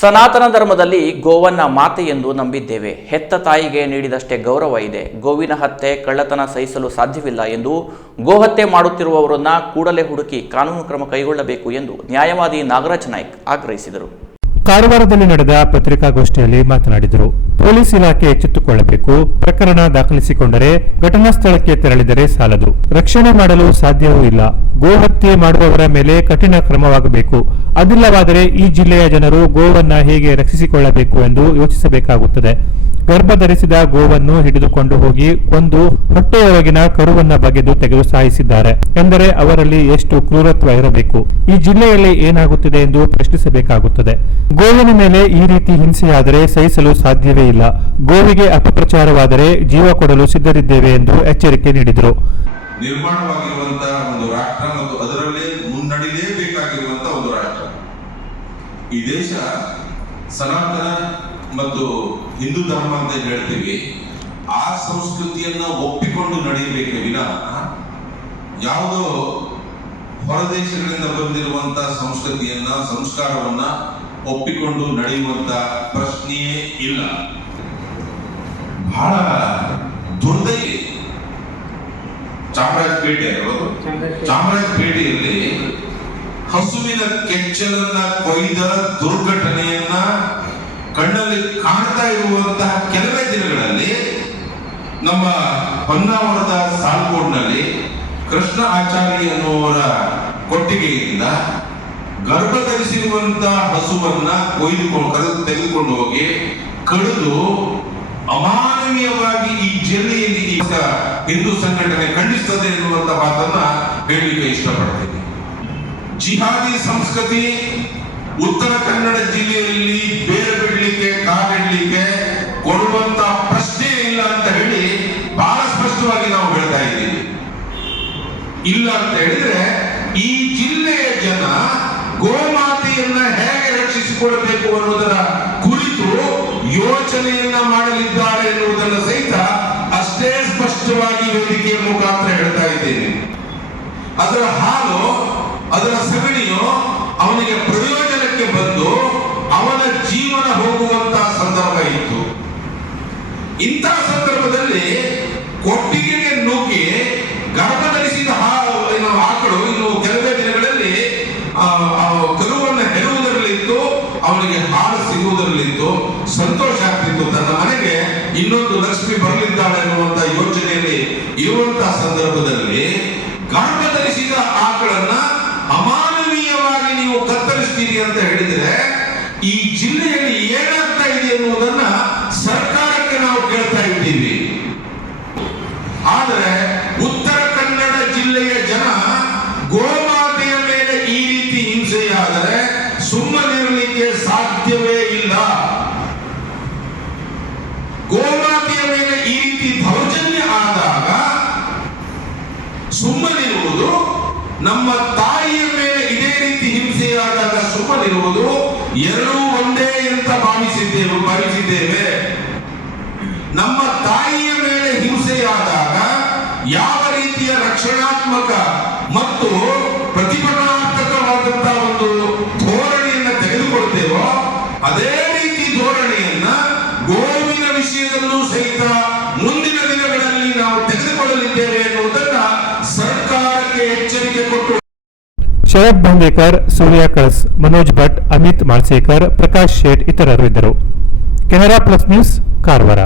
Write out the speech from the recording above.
ಸನಾತನ ಧರ್ಮದಲ್ಲಿ ಗೋವನ್ನ ಮಾತೆ ಎಂದು ನಂಬಿದ್ದೇವೆ. ಹೆತ್ತ ತಾಯಿಗೆ ನೀಡಿದಷ್ಟೇ ಗೌರವ ಇದೆ. ಗೋವಿನ ಹತ್ಯೆ, ಕಳ್ಳತನ ಸಹಿಸಲು ಸಾಧ್ಯವಿಲ್ಲ ಎಂದು ಗೋಹತ್ಯೆ ಮಾಡುತ್ತಿರುವವರನ್ನ ಕೂಡಲೇ ಹುಡುಕಿ ಕಾನೂನು ಕ್ರಮ ಕೈಗೊಳ್ಳಬೇಕು ಎಂದು ನ್ಯಾಯವಾದಿ ನಾಗರಾಜ್ ನಾಯ್ಕ್ ಆಗ್ರಹಿಸಿದರು. ಕಾರವಾರದಲ್ಲಿ ನಡೆದ ಪತ್ರಿಕಾಗೋಷ್ಠಿಯಲ್ಲಿ ಮಾತನಾಡಿದರು. ಪೊಲೀಸ್ ಇಲಾಖೆ ಎಚ್ಚೆತ್ತುಕೊಳ್ಳಬೇಕು. ಪ್ರಕರಣ ದಾಖಲಿಸಿಕೊಂಡರೆ ಘಟನಾ ಸ್ಥಳಕ್ಕೆ ತೆರಳಿದರೆ ಸಾಲದು. ರಕ್ಷಣೆ ಮಾಡಲು ಸಾಧ್ಯವೂ ಇಲ್ಲ. ಗೋಹತ್ಯೆ ಮಾಡುವವರ ಮೇಲೆ ಕಠಿಣ ಕ್ರಮವಾಗಬೇಕು. ಅದಿಲ್ಲವಾದರೆ ಈ ಜಿಲ್ಲೆಯ ಜನರು ಗೋವನ್ನ ಹೇಗೆ ರಕ್ಷಿಸಿಕೊಳ್ಳಬೇಕು ಎಂದು ಯೋಚಿಸಬೇಕಾಗುತ್ತದೆ. ಗರ್ಭ ಧರಿಸಿದ ಗೋವನ್ನು ಹಿಡಿದುಕೊಂಡು ಹೋಗಿ ಒಂದು ಹೊಟ್ಟೆಯೊಳಗಿನ ಕರುವನ್ನ ಬಗೆದು ತೆಗೆದು ಸಾಯಿಸಿದ್ದಾರೆ. ಎಂದರೆ ಅವರಲ್ಲಿ ಎಷ್ಟು ಕ್ರೂರತ್ವ ಇರಬೇಕು? ಈ ಜಿಲ್ಲೆಯಲ್ಲಿ ಏನಾಗುತ್ತಿದೆ ಎಂದು ಪ್ರಶ್ನಿಸಬೇಕಾಗುತ್ತದೆ. ಗೋವಿನ ಮೇಲೆ ಈ ರೀತಿ ಹಿಂಸೆಯಾದರೆ ಸಹಿಸಲು ಸಾಧ್ಯವೇ ಇಲ್ಲ. ಗೋವಿಗೆ ಅಪಪ್ರಚಾರವಾದರೆ ಜೀವ ಕೊಡಲು ಸಿದ್ಧರಿದ್ದೇವೆ ಎಂದು ಎಚ್ಚರಿಕೆ ನೀಡಿದರು. ನಿರ್ಮಾಣವಾಗಿರುವಂತಹ ಒಂದು ರಾಷ್ಟ್ರ ಮತ್ತು ಅದರಲ್ಲೇ ಮುನ್ನಡಿಲೇಬೇಕಾಗಿರುವಂತಹ ಒಂದು ರಾಷ್ಟ್ರ. ಈ ದೇಶ ಸನಾತನ ಮತ್ತು ಹಿಂದೂ ಧರ್ಮ ಅಂತ ಹೇಳ್ತೀವಿ, ಆ ಸಂಸ್ಕೃತಿಯನ್ನ ಒಪ್ಪಿಕೊಂಡು ನಡೆಯಬೇಕೆ ವಿನ ಯಾವುದೋ ಹೊರದೇಶಗಳಿಂದ ಬಂದಿರುವಂತಹ ಸಂಸ್ಕೃತಿಯನ್ನ, ಸಂಸ್ಕಾರವನ್ನ ಒಪ್ಪಿಕೊಂಡು ನಡೆಯುವಂತ ಪ್ರಶ್ನೆಯೇ ಇಲ್ಲ. ಬಹಳ ದುರ್ದೈವಿ ಚಾಮರಾಜಪೇಟೆ? ಚಾಮರಾಜಪೇಟೆಯಲ್ಲಿ ಹಸುವಿನ ಕೆಚ್ಚಲನ್ನ ಕೊಯ್ದ ದುರ್ಘಟನೆಯನ್ನ ಕಣ್ಣಲ್ಲಿ ಕಾಣ್ತಾ ಇರುವಂತಹ ಕೆಲವೇ ದಿನಗಳಲ್ಲಿ ನಮ್ಮ ಹೊನ್ನಾವರದ ಸಾಲ್ಕೋಡ್ನಲ್ಲಿ ಕೃಷ್ಣ ಆಚಾರ್ಯ ಎನ್ನುವರ ಕೊಟ್ಟಿಗೆಯಿಂದ ಗರ್ಭ ಧರಿಸಿರುವಂತಹ ಹಸುವನ್ನ ಕೊಯ್ದುಕೊಂಡು ಕರೆದು ತೆಗೆದುಕೊಂಡು ಹೋಗಿ ಕಡಿದು ಅಮಾನವೀಯವಾಗಿ ಈ ಜಿಲ್ಲೆಯಲ್ಲಿ ಹಿಂದೂ ಸಂಘಟನೆ ಖಂಡಿಸ್ತದೆ ಎನ್ನುವಂತ ಮಾತನ್ನ ಹೇಳಲಿಕ್ಕೆ ಇಷ್ಟಪಡ್ತೀನಿ. ಜಿಹಾದಿ ಸಂಸ್ಕೃತಿ ಉತ್ತರ ಕನ್ನಡ ಜಿಲ್ಲೆಯಲ್ಲಿ ಬೇರೆ ಬಿಡ್ಲಿಕ್ಕೆ ಕಾಲಿಡ್ಲಿಕ್ಕೆ ಕೊಡುವಂತ ಪ್ರಶ್ನೆ ಇಲ್ಲ ಅಂತ ಹೇಳಿ ಬಹಳ ಸ್ಪಷ್ಟವಾಗಿ ನಾವು ಹೇಳ್ತಾ ಇದ್ದೀವಿ. ಇಲ್ಲ ಅಂತ ಹೇಳಿದ್ರೆ ಈ ಜಿಲ್ಲೆಯ ಜನ ಗೋಮಾತೆಯನ್ನ ಹೇಗೆ ರಕ್ಷಿಸಿಕೊಳ್ಳಬೇಕು ಅನ್ನೋದರ ಕುರಿತು ಯೋಚನೆಯನ್ನ ಮಾಡಲಿದ್ದಾರೆ ಎನ್ನುವುದನ್ನು ಸಹಿತ ಮುಖಾಂತರ ಹೇಳ್ತಾ ಇದ್ದೇನೆ. ಅದರ ಹಾಲು, ಅದರ ಸಗಣಿಯು ಅವನಿಗೆ ಪ್ರಯೋಜನಕ್ಕೆ ಬಂದು ಅವನ ಜೀವನ ಹೋಗುವಂತಹ ಸಂದರ್ಭ ಇತ್ತು. ಇಂತಹ ಸಂದರ್ಭದಲ್ಲಿ ಕೊಟ್ಟಿಗೆಗೆ ನೂಕಿ ಗರ್ಭ ಧರಿಸಿದ ಆಕಳು ಇನ್ನು ಕೆಲವೇ ದಿನಗಳಲ್ಲಿ ಕರುವನ್ನು ಹೆರುವುದರಲ್ಲಿತ್ತು, ಅವನಿಗೆ ಹಾಲು ಸಿಗುವುದರಲ್ಲಿತ್ತು, ಸಂತೋಷ ಆಗ್ತಿತ್ತು. ತನ್ನ ಮನೆಗೆ ಇನ್ನೊಂದು ಲಕ್ಷ್ಮಿ ಬರಲಿದ್ದಾಳೆ ಯೋಚನೆಯಲ್ಲಿ ಇರುವಂತಹ ಸಂದರ್ಭದಲ್ಲಿ ಗಾಂಡ ಧರಿಸಿದ ಆಕಳನ್ನ ಅಮಾನವೀಯವಾಗಿ ನೀವು ಕತ್ತರಿಸ್ತೀರಿ ಅಂತ ಹೇಳಿದ್ರೆ ಈ ಜಿಲ್ಲೆಯಲ್ಲಿ ಸುಮ್ಮನಿರುವುದು, ನಮ್ಮ ತಾಯಿಯ ಮೇಲೆ ಇದೇ ರೀತಿ ಹಿಂಸೆಯಾದಾಗ ಸುಮ್ಮನಿರುವುದು, ಎರಡೂ ಒಂದೇ ಅಂತ ಭಾವಿಸಿದ್ದೇವೆ ಭಾವಿಸಿದ್ದೇವೆ. ನಮ್ಮ ತಾಯಿಯ ಮೇಲೆ ಹಿಂಸೆಯಾದಾಗ ಯಾವ ರೀತಿಯ ರಕ್ಷಣಾತ್ಮಕ ಮತ್ತು ಪ್ರತಿಭಟನಾತ್ಮಕವಾದಂತಹ ಒಂದು ಧೋರಣೆಯನ್ನ ತೆಗೆದುಕೊಳ್ತೇವೋ ಅದೇ ರೀತಿ ಧೋರಣೆಯನ್ನ ಗೋವಿನ ವಿಷಯದಲ್ಲೂ ಸಹಿತ ಮುಂದಿನ ಶರತ್ ಬಂದೇಕರ್ ಸೂರ್ಯ ಕಳಸ್ ಮನೋಜ್ ಭಟ್ ಅಮಿತ್ ಮಾಳ್ಸೇಕರ್ ಪ್ರಕಾಶ್ ಶೇಟ್ ಇತರರು ಇದ್ದರು ಕೆನರಾ ಪ್ಲಸ್ ನ್ಯೂಸ್ ಕಾರವಾರ